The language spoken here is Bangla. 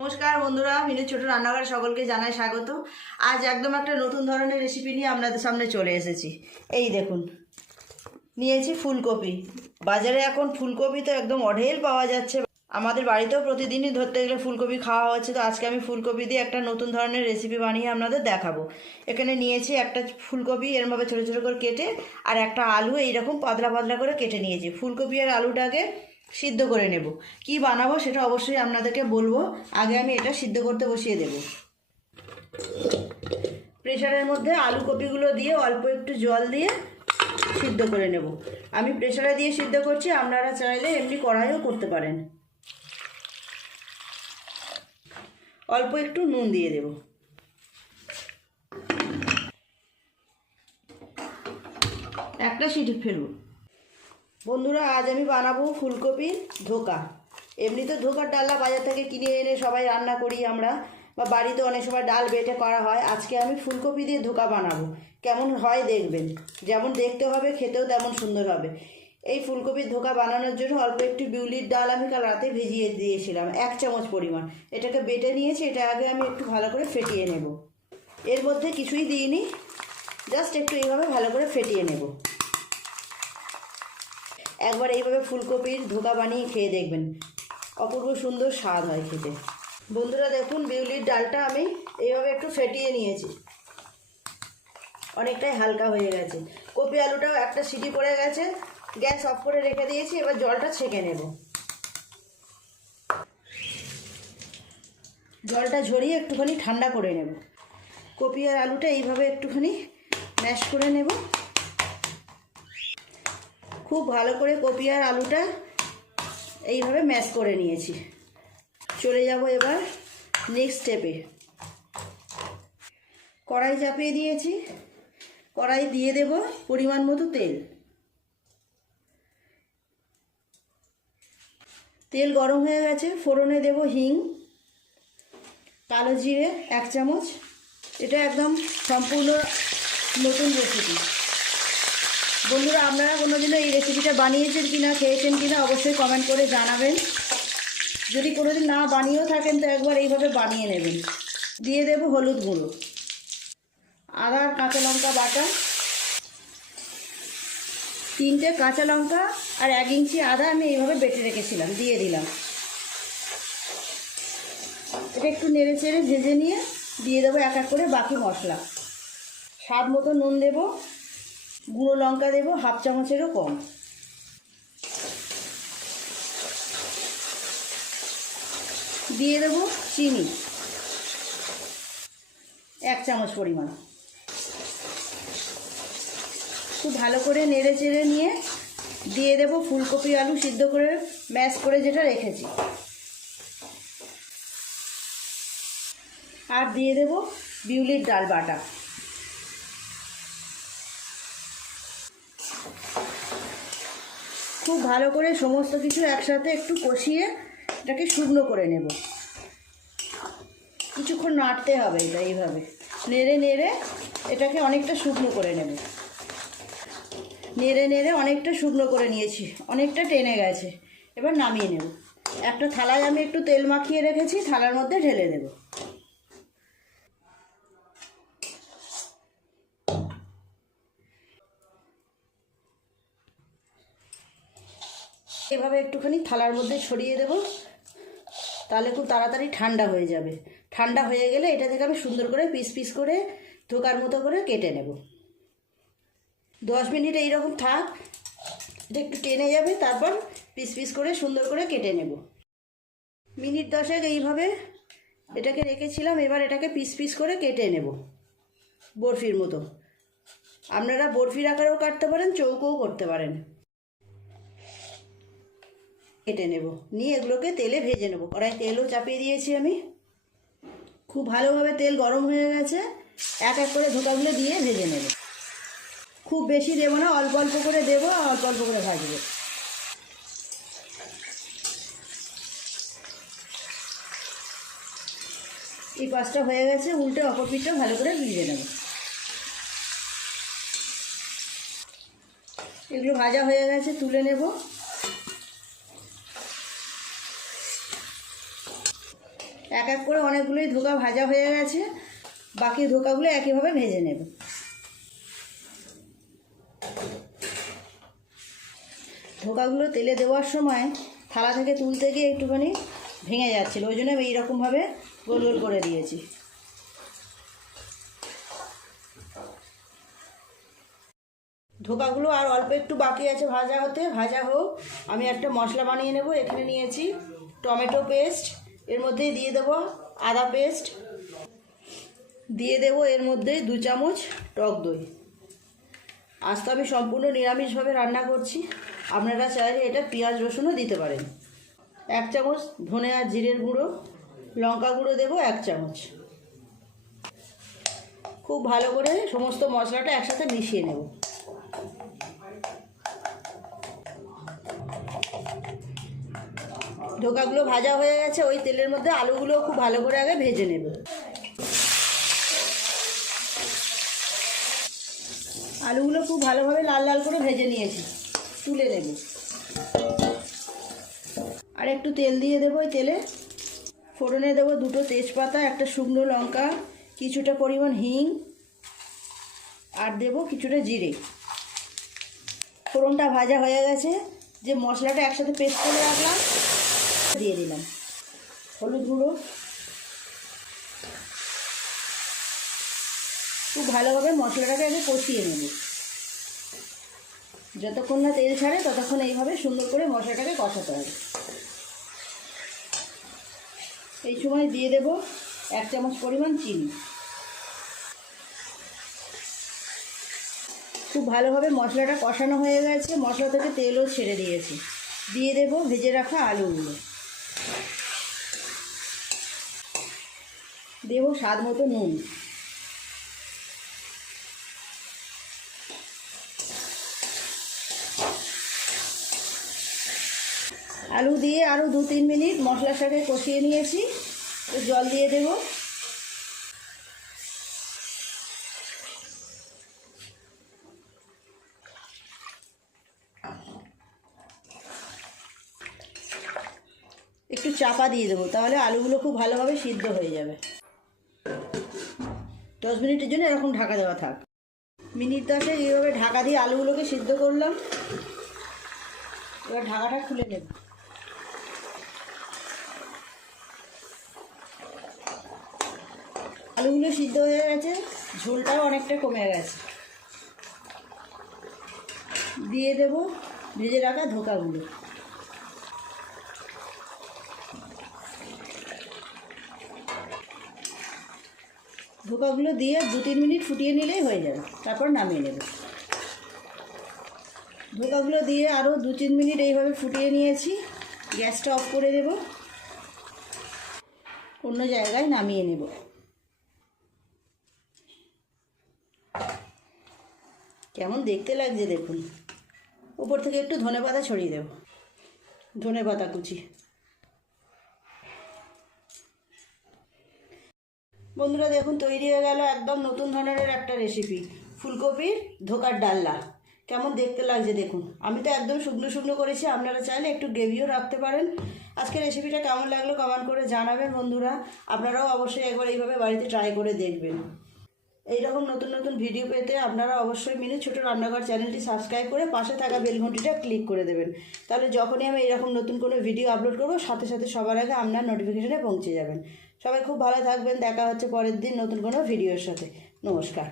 নমস্কার বন্ধুরা, মিনু ছোট রান্নাঘরে সকলকে জানাই স্বাগত। আজ একদম একটা নতুন ধরনের রেসিপি নিয়ে আপনাদের সামনে চলে এসেছি। এই দেখুন, নিয়েছি ফুলকপি। বাজারে এখন ফুলকপি তো একদম অঢেল পাওয়া যাচ্ছে। আমাদের বাড়িতেও প্রতিদিনই ধরতে গেলে ফুলকপি খাওয়া হচ্ছে। তো আজকে আমি ফুলকপি দিয়ে একটা নতুন ধরনের রেসিপি বানিয়ে আপনাদের দেখাবো। এখানে নিয়েছি একটা ফুলকপি এরমভাবে ছোটো ছোটো করে কেটে, আর একটা আলু এইরকম পাতলা পাতলা করে কেটে নিয়েছি। ফুলকপি আর আলুটাকে সিদ্ধ করে নেব। কি বানাবো সেটা অবশ্যই আপনাদেরকে বলবো। আগে আমি এটা সিদ্ধ করতে বসিয়ে দেব। প্রেসারের মধ্যে আলু কপিগুলো দিয়ে অল্প একটু জল দিয়ে সিদ্ধ করে নেব। আমি প্রেসারে দিয়ে সিদ্ধ করছি, আপনারা চাইলে এমনি কড়াইও করতে পারেন। অল্প একটু নুন দিয়ে দেব। একটা সিটি ফেলব। বন্ধুরা, আজ আমি বানাবো ফুলকপির ধোকা। এমনি তো ধোকার ডালনা বাজার থেকে কিনে এনে সবাই রান্না করি আমরা, বা বাড়িতে অনেক সময় ডাল বেটে করা হয়। আজকে আমি ফুলকপি দিয়ে ধোকা বানাবো। কেমন হয় দেখবেন। যেমন দেখতে হবে, খেতেও তেমন সুন্দর হবে। এই ফুলকপির ধোকা বানানোর জন্য অল্প একটু বিউলির ডাল আমি কাল রাতে ভিজিয়ে দিয়েছিলাম, 1 চামচ পরিমাণ। এটাকে বেটে নিয়েছি। এটা আগে আমি একটু ভালো করে ফেটিয়ে নেব। এর মধ্যে কিছুই দিইনি, জাস্ট একটু এইভাবে ভালো করে ফেটিয়ে নেব। একবার এইভাবে ফুলকপির ধোকা বানিয়ে খেয়ে দেখবেন, অপূর্ব সুন্দর স্বাদ হয় খেতে। বন্ধুরা দেখুন, বিউলির ডালটা আমি এইভাবে একটু ফেটিয়ে নিয়েছি, অনেকটাই হালকা হয়ে গেছে। কপি আলুটাও একটা সিটি পড়ে গেছে। গ্যাস অফ করে রেখে দিয়েছি। এবার জলটা ছেঁকে নেব। জলটা ঝরিয়ে একটুখানি ঠান্ডা করে নেব। কপি আর আলুটা এইভাবে একটুখানি ম্যাশ করে নেব। খুব ভালো করে কপি আর আলুটা এইভাবে ম্যাশ করে নিয়েছি। চলে যাব এবার নেক্সট স্টেপে। কড়াই চাপিয়ে দিয়েছি। কড়াই দিয়ে দেব পরিমাণ মতো তেল। তেল গরম হয়ে গেছে। ফোড়নে দেব হিং, কালো জিরে 1 চামচ। এটা একদম সম্পূর্ণ নতুন রেসিপি। বন্ধুরা, আপনারা কোনোদিনও এই রেসিপিটা বানিয়েছেন কিনা, খেয়েছেন কিনা অবশ্যই কমেন্ট করে জানাবেন। যদি কোনোদিন না বানিয়েও থাকেন তো একবার এইভাবে বানিয়ে নেবেন। দিয়ে দেব হলুদ গুঁড়ো, আদা আর কাঁচা লঙ্কা বাটা, 3টে কাঁচা লঙ্কা আর 1 ইঞ্চি আদা আমি এইভাবে বেটে রেখেছিলাম, দিয়ে দিলাম। এটা একটু নেড়ে চেড়ে ভেজে নিয়ে দিয়ে দেবো এক এক করে বাকি মশলা। স্বাদ মতো নুন দেব, গুঁড়ো লঙ্কা দেব 1/2 চামচেরও কম, দিয়ে দেব চিনি 1 চামচ পরিমাণ। খুব ভালো করে নেড়ে চেড়ে নিয়ে দিয়ে দেব ফুলকপি আলু সিদ্ধ করে ম্যাশ করে যেটা রেখেছি, আর দিয়ে দেব বিউলির ডাল বাটা। খুব ভালো করে সমস্ত কিছু একসাথে একটু কষিয়ে এটাকে শুকনো করে নেব। কিছুক্ষণ নাড়তে হবে। এটা এইভাবে নেড়ে নেড়ে এটাকে অনেকটা শুকনো করে নেব। নেড়ে নেড়ে অনেকটা শুকনো করে নিয়েছি, অনেকটা টেনে গেছে। এবার নামিয়ে নেব। একটা থালায় আমি একটু তেল মাখিয়ে রেখেছি, থালার মধ্যে ঢেলে দেব। এভাবে একটুখানি থালার মধ্যে ছড়িয়ে দেব, তাহলে খুব তাড়াতাড়ি ঠান্ডা হয়ে যাবে। ঠান্ডা হয়ে গেলে এটা থেকে আমি সুন্দর করে পিস পিস করে ধোকার মতো করে কেটে নেব। 10 মিনিট এইরকম থাক, এটা একটু টেনে যাবে, তারপর পিস পিস করে সুন্দর করে কেটে নেব। মিনিট 10 এইভাবে এটাকে রেখেছিলাম। এবার এটাকে পিস পিস করে কেটে নেব বরফির মতো। আপনারা বরফির আকারেও কাটতে পারেন, চৌকোও করতে পারেন। কেটে নেব, নিয়ে এগুলোকে তেলে ভেজে নেব। কড়াই তেলও চাপিয়ে দিয়েছি আমি। খুব ভালোভাবে তেল গরম হয়ে গেছে। এক এক করে ধোকাগুলো দিয়ে ভেজে নেব। খুব বেশি দেবো না, অল্প অল্প করে দেবো, অল্প অল্প করে ভাজবো। এই পাঁচটা হয়ে গেছে, উল্টে অপর পিঠটা ভালো করে ভেজে নেব। এগুলো ভাজা হয়ে গেছে, তুলে নেব। এক এক করে অনেকগুলোই ধোকা ভাজা হয়ে গেছে, বাকি ধোকাগুলো একইভাবে ভেজে নেব। ধোকাগুলো তেলে দেওয়ার সময় থালা থেকে তুলতে গিয়ে একটুখানি ভেঙে যাচ্ছিল, ওই জন্য আমি এইরকমভাবে গোল গোল করে দিয়েছি। ধোকাগুলো আর অল্প একটু বাকি আছে ভাজা হতে, ভাজা হোক। আমি একটা মশলা বানিয়ে নেব। এখানে নিয়েছি টমেটো পেস্ট, এর মধ্যেই দিয়ে দেব আদা পেস্ট, দিয়ে দেব এর মধ্যে 2 চামচ টক দই। আজ তো আমি সম্পূর্ণ নিরামিষভাবে রান্না করছি, আপনারা চাইলে এটা পেঁয়াজ রসুনও দিতে পারেন। 1 চামচ ধনে আর জিরের গুঁড়ো, লঙ্কা গুঁড়ো দেবো 1 চামচ। খুব ভালো করে সমস্ত মশলাটা একসাথে মিশিয়ে নেব। ধোকাগুলো ভাজা হয়ে গেছে, ওই তেলের মধ্যে আলুগুলো খুব ভালো করে আগে ভেজে নেব। আলুগুলো খুব ভালোভাবে লাল লাল করে ভেজে নিয়েছি, তুলে নেব। আর একটু তেল দিয়ে দেবো। ওই তেলে ফোড়নে দেবো 2টো তেজপাতা, একটা শুকনো লঙ্কা, কিছুটা পরিমাণ হিং, আর দেবো কিছুটা জিরে। ফোড়নটা ভাজা হয়ে গেছে, যে মশলাটা একসাথে পেস্ট করে রাখলাম দিয়ে দিলাম। হলুদ গুঁড়ো, খুব ভালোভাবে মশলাটাকে আগে কষিয়ে নেব। যতক্ষণ না তেল ছাড়ে ততক্ষণ এইভাবে সুন্দর করে মশলাটাকে কষাতে হবে। এই সময় দিয়ে দেব 1 চামচ পরিমাণ চিনি। খুব ভালোভাবে মশলাটা কষানো হয়ে গেছে, মশলা থেকে তেলও ছেড়ে দিয়েছে। দিয়ে দেব ভেজে রাখা আলুগুলো, দেব স্বাদ মতো নুন। আলু দিয়ে আরও 2-3 মিনিট মশলার সাথে কষিয়ে নিয়েছি। জল দিয়ে দেব। একটু চাপা দিয়ে দেবো, তাহলে আলুগুলো খুব ভালোভাবে সিদ্ধ হয়ে যাবে। 10 মিনিটের জন্য এরকম ঢাকা দেওয়া থাক। মিনিট 10 এইভাবে ঢাকা দিয়ে আলুগুলোকে সিদ্ধ করলাম। এবার ঢাকাটা খুলে নেব। আলুগুলো সিদ্ধ হয়ে গেছে, ঝোলটাও অনেকটা কমে গেছে। দিয়ে দেব ভেজে রাখা ধোকাগুলো। ধোকাগুলো দিয়ে 2-3 মিনিট ফুটিয়ে নিলেই হয়ে যাবে, তারপর নামিয়ে নেব। ধোকাগুলো দিয়ে আরও 2-3 মিনিট এইভাবে ফুটিয়ে নিয়েছি। গ্যাসটা অফ করে দেব, অন্য জায়গায় নামিয়ে নেব। কেমন দেখতে লাগছে দেখুন। উপর থেকে একটু ধনেপাতা ছড়িয়ে দেব, ধনেপাতা কুচি। বন্ধুরা দেখুন, তৈরি হয়ে গেল একদম নতুন ধরনের একটা রেসিপি, ফুলকপির ধোকার ডালনা। কেমন দেখতে লাগছে দেখুন। আমি তো একদম শুকনো শুকনো করেছি, আপনারা চাইলে একটু গ্রেভিও রাখতে পারেন। আজকে রেসিপিটা কেমন লাগলো কমেন্ট করে জানাবেন বন্ধুরা। আপনারাও অবশ্যই একবার এইভাবে বাড়িতে ট্রাই করে দেখবেন। এইরকম নতুন নতুন ভিডিও পেতে আপনারা অবশ্যই মিনু ছোট রান্নাঘর চ্যানেলটি সাবস্ক্রাইব করে পাশে থাকা বেল ঘন্টিটা ক্লিক করে দেবেন। তাহলে যখনই আমি এইরকম নতুন কোনো ভিডিও আপলোড করব সাথে সাথে সবার আগে আপনার নোটিফিকেশনে পৌঁছে যাবেন। সবাই খুব ভালো থাকবেন। দেখা হচ্ছে পরের দিন নতুন কোনো ভিডিওর সাথে। নমস্কার।